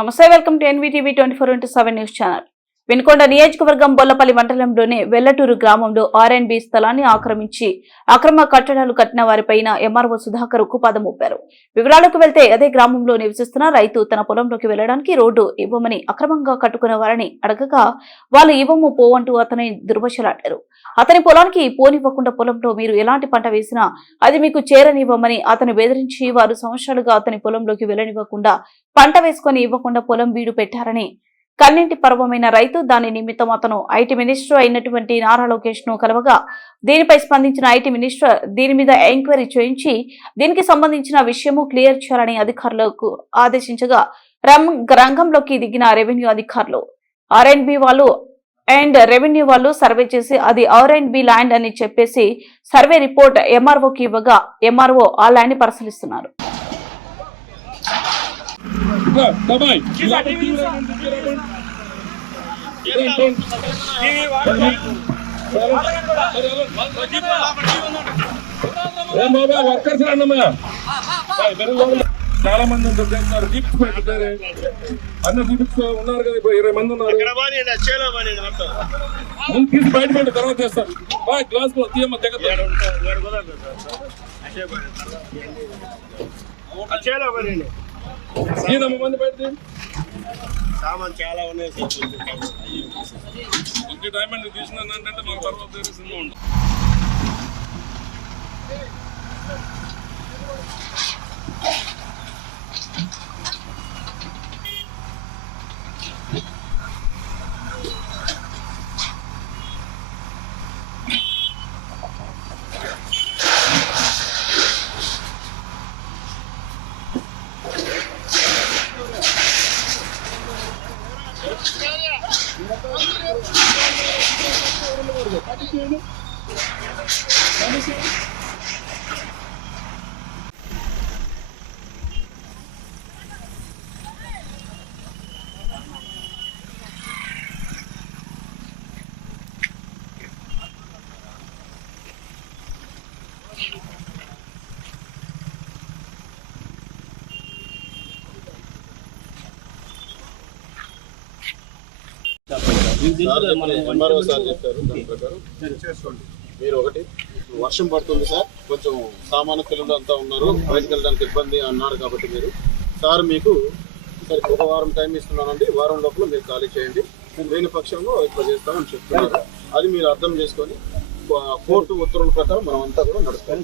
నమస్తే welcome to NVTV twenty four into seven news channel. Vinukonda నియోజకవర్గం బొల్లపల్లి మండలంలోని వెల్లటూరు గ్రామంలో ఆర్ బి స్థలాన్ని ఆక్రమించి అక్రమ కట్టడాలు కట్టిన వారిపైన ఎంఆర్ఓ సుధాకర్ ఉక్కుపాదం ఊపారు. వివరాలకు వెళ్తే అదే గ్రామంలో నివసిస్తున్న రైతు తన పొలంలోకి వెళ్ళడానికి రోడ్డు ఇవ్వమని అక్రమంగా కట్టుకున్న వారిని అడగగా వాళ్ళు ఇవ్వము పోవంటూ అతని దుర్భశలాడారు అతని పొలానికి పోనివ్వకుండా పొలంలో మీరు ఎలాంటి పంట వేసినా అది మీకు చేరనివ్వమని అతను బెదిరించి వారు సంవత్సరాలుగా అతని పొలంలోకి వెళ్ళనివ్వకుండా పంట వేసుకొని ఇవ్వకుండా పొలం బీడు పెట్టారని కన్నింటి పర్వమైన రైతు దాని నిమిత్తం అతను ఐటీ మినిస్టర్ అయినటువంటి నారా లోకేష్ను కలవగా దీనిపై స్పందించిన ఐటీ మినిస్టర్ దీని మీద ఎంక్వైరీ చేయించి దీనికి సంబంధించిన విషయము క్లియర్ చేయాలని అధికారులకు ఆదేశించగా రంగంలోకి దిగిన రెవెన్యూ అధికారులు. ఆర్ అండ్ బి వాళ్ళు అండ్ రెవెన్యూ వాళ్ళు సర్వే చేసి అది ఆర్ అండ్ బి ల్యాండ్ అని చెప్పేసి సర్వే రిపోర్ట్ ఎంఆర్ఓకి ఇవ్వగా ఎంఆర్ఓ ఆ ల్యాండ్ పరిశీలిస్తున్నారు. Давай. ఏం బాబా వర్కర్స్ రండమ్మా చాలా మంది ఉంటారు చేస్తున్నారు జీప్స్ పెట్టారు అన్న జీప్స్ ఉన్నారు కదా ఇప్పుడు ఇరవై మంది ఉన్నారు ముందు తీసి బయట పెట్టు తర్వాత చేస్తారు బాయ్ గ్లాస్ లో తీయమ్మ తెగ మంది. సామాన్ చాలా ఉన్నాయి ఇంక డైమండ్ తీసినాను అంటే మాకు తర్వాత వేరే సినిమా ఉండదు ఎంఆర్ఓ సార్ చెప్పారు దాని ప్రకారం. మీరు ఒకటి వర్షం పడుతుంది సార్. కొంచెం సామాన్య పిల్లలు అంతా ఉన్నారు. బయటకు వెళ్ళడానికి ఇబ్బంది అన్నారు కాబట్టి మీరు. సార్ మీకు సరే ఒక వారం టైం ఇస్తున్నానండి. వారం లోపల మీరు ఖాళీ చేయండి. లేని పక్షంలో ఇట్లా చేస్తామని చెప్తున్నారు. అది మీరు అర్థం చేసుకొని కోర్టు ఉత్తర్వుల ప్రకారం మనం అంతా కూడా నడుస్తాం.